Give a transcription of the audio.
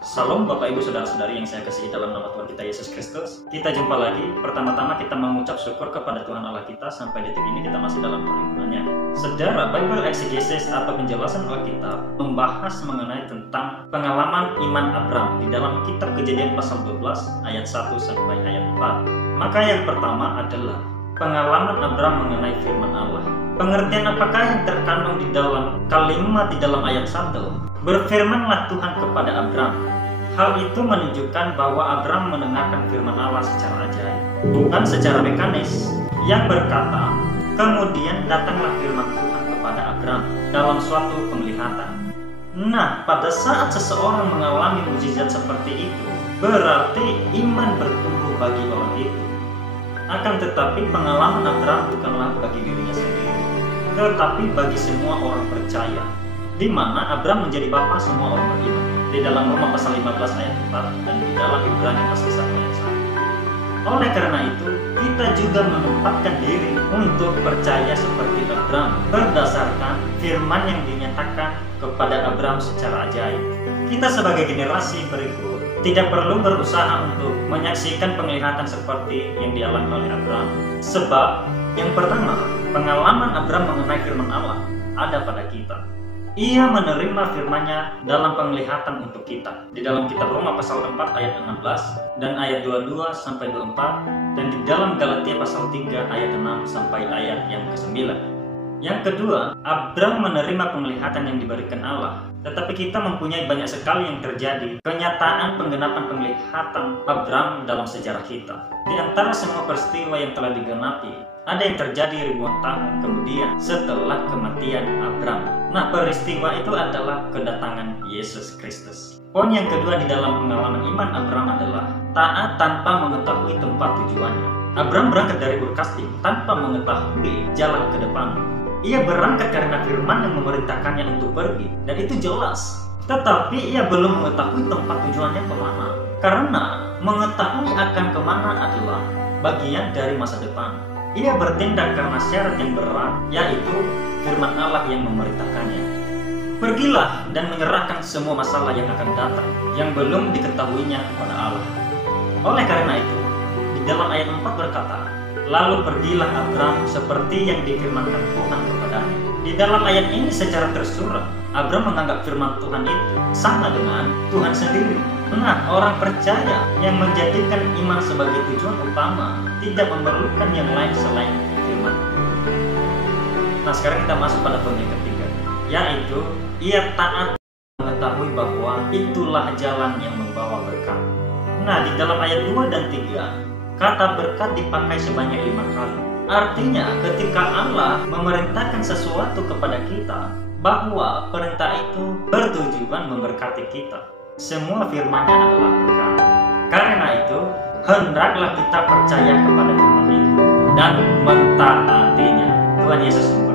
Salam Bapak Ibu Saudara-saudari yang saya kasihi dalam nama Tuhan kita Yesus Kristus. Kita jumpa lagi. Pertama-tama kita mengucap syukur kepada Tuhan Allah kita sampai detik ini kita masih dalam perlindungannya. Saudara, Bible Exegesis atau penjelasan Alkitab membahas mengenai tentang pengalaman iman Abram di dalam kitab Kejadian pasal 12 ayat 1 sampai ayat 4. Maka yang pertama adalah pengalaman Abram mengenai firman Allah. Pengertian apakah yang terkandung di dalam kalimat di dalam ayat 1? Berfirmanlah Tuhan kepada Abram. Hal itu menunjukkan bahwa Abram mendengarkan firman Allah secara ajaib, bukan secara mekanis. Yang berkata, kemudian datanglah firman Tuhan kepada Abram dalam suatu penglihatan. Nah, pada saat seseorang mengalami mukjizat seperti itu, berarti iman bertumbuh bagi orang itu. Akan tetapi pengalaman Abram bukanlah bagi dirinya sendiri, tetapi bagi semua orang percaya, di mana Abram menjadi bapa semua orang beriman. Di dalam Roma pasal 15 ayat 4 dan di dalam Ibrani pasal 1 ayat 1. Oleh karena itu, kita juga menempatkan diri untuk percaya seperti Abram berdasarkan firman yang dinyatakan kepada Abram secara ajaib. Kita sebagai generasi berikut tidak perlu berusaha untuk menyaksikan penglihatan seperti yang dialami oleh Abram. Sebab yang pertama, pengalaman Abram mengenai firman Allah ada pada kita. Ia menerima firman-Nya dalam penglihatan untuk kita. Di dalam kitab Roma pasal 4 ayat 16 dan ayat 22 sampai 24, dan di dalam Galatia pasal 3 ayat 6 sampai ayat yang ke-9. Yang kedua, Abram menerima penglihatan yang diberikan Allah. Tetapi kita mempunyai banyak sekali yang terjadi kenyataan penggenapan penglihatan Abram dalam sejarah kita. Di antara semua peristiwa yang telah digenapi, ada yang terjadi ribuan tahun kemudian setelah kematian Abram. Nah, peristiwa itu adalah kedatangan Yesus Kristus. Poin yang kedua di dalam pengalaman iman Abram adalah taat tanpa mengetahui tempat tujuannya. Abram berangkat dari Ur Kasdim tanpa mengetahui jalan ke depan. Ia berangkat karena firman yang memerintahkannya untuk pergi, dan itu jelas. Tetapi ia belum mengetahui tempat tujuannya kemana. Karena mengetahui akan kemana adalah bagian dari masa depan. Ia bertindak karena syarat yang berat, yaitu firman Allah yang memerintahkannya. Pergilah dan menyerahkan semua masalah yang akan datang, yang belum diketahuinya kepada Allah. Oleh karena itu, di dalam ayat 4 berkata, lalu pergilah Abram seperti yang difirmankan Tuhan kepadanya. Di dalam ayat ini secara tersurat, Abram menganggap firman Tuhan itu sama dengan Tuhan sendiri. Nah, orang percaya yang menjadikan iman sebagai tujuan utama tidak memerlukan yang lain selain firman. Nah, sekarang kita masuk pada poin yang ketiga, yaitu ia taat mengetahui bahwa itulah jalan yang membawa berkat. Nah, di dalam ayat 2 dan 3, kata berkat dipakai sebanyak 5 kali. Artinya ketika Allah memerintahkan sesuatu kepada kita, bahwa perintah itu bertujuan memberkati kita. Semua firman-Nya adalah berkat. Karena itu, hendaklah kita percaya kepada firman itu dan mentaatinya. Tuhan Yesus memberkati.